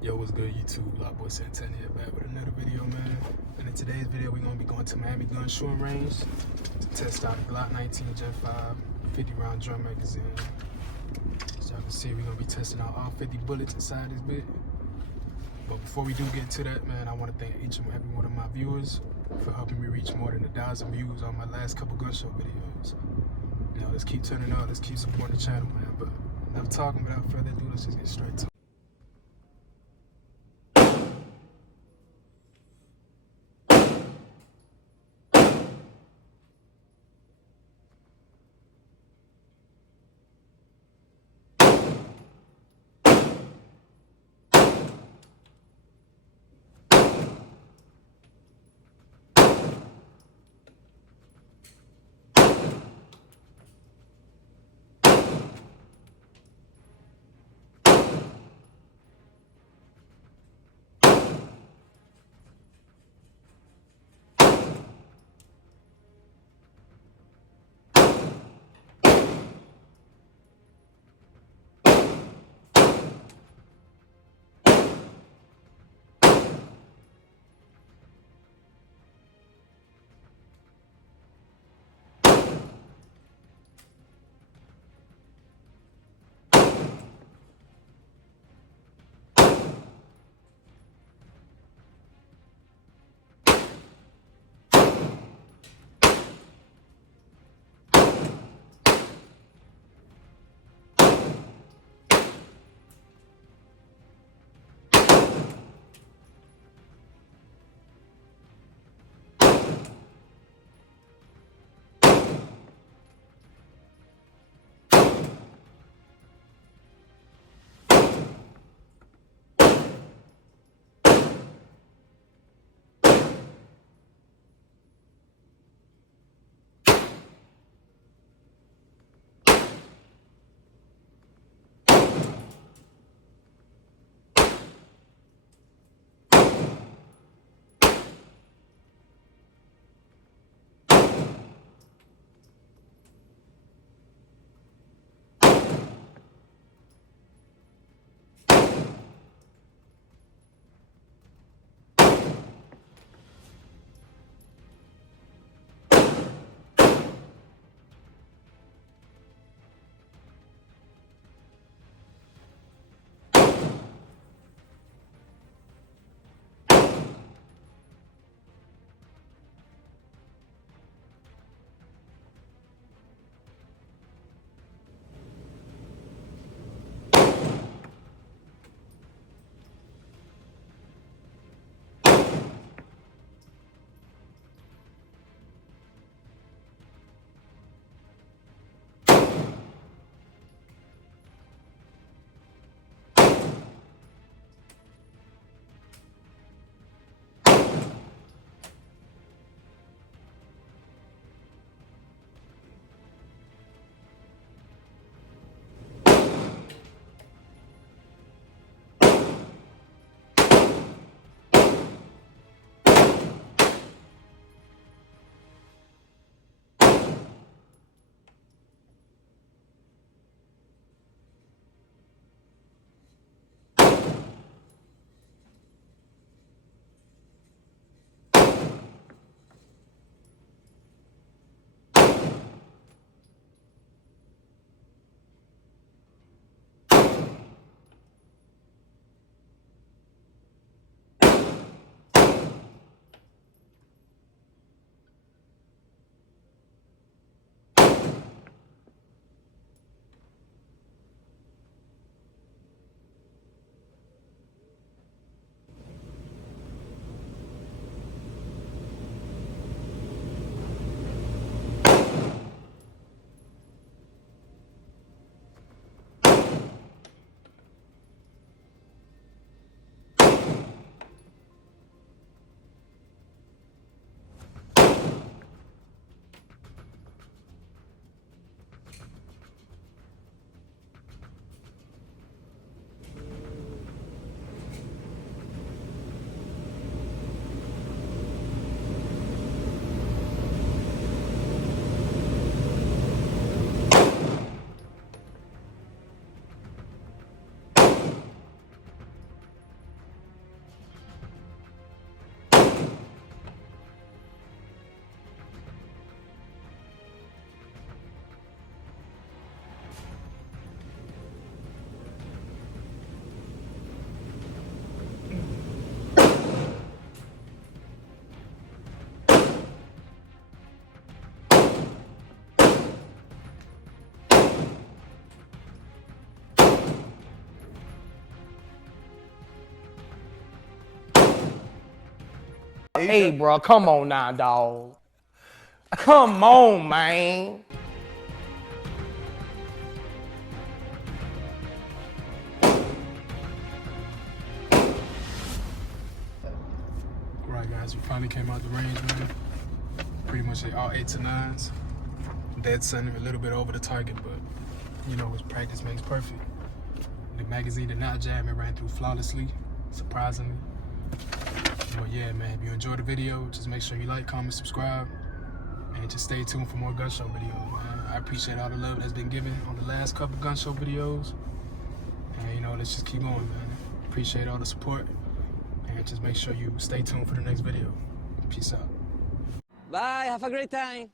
Yo, what's good, YouTube? Boy Santana here, back with another video, man. And in today's video, we're gonna be going to Miami gun shooting range to test out a Glock 19 Gen 5 50-round drum magazine. So y'all can see, we're gonna be testing out all 50 bullets inside this bit. But before we do get to that, man, I want to thank each and every one of my viewers for helping me reach more than 1,000 views on my last couple gun show videos. You know, let's keep turning up, let's keep supporting the channel, man. But enough talking, without further ado, let's just get straight to it. Hey, bro, come on now, dog. Come on, man. Alright guys, we finally came out the range, man. Pretty much hit all 8s to 9s. Dead center, a little bit over the target, but you know, practice makes perfect. The magazine did not jam, it ran through flawlessly, surprisingly. But yeah, man, if you enjoyed the video, just make sure you like, comment, subscribe, and just stay tuned for more gun show videos, man. I appreciate all the love that's been given on the last couple gun show videos. And you know, let's just keep going, man. Appreciate all the support. And just make sure you stay tuned for the next video. Peace out. Bye, have a great time.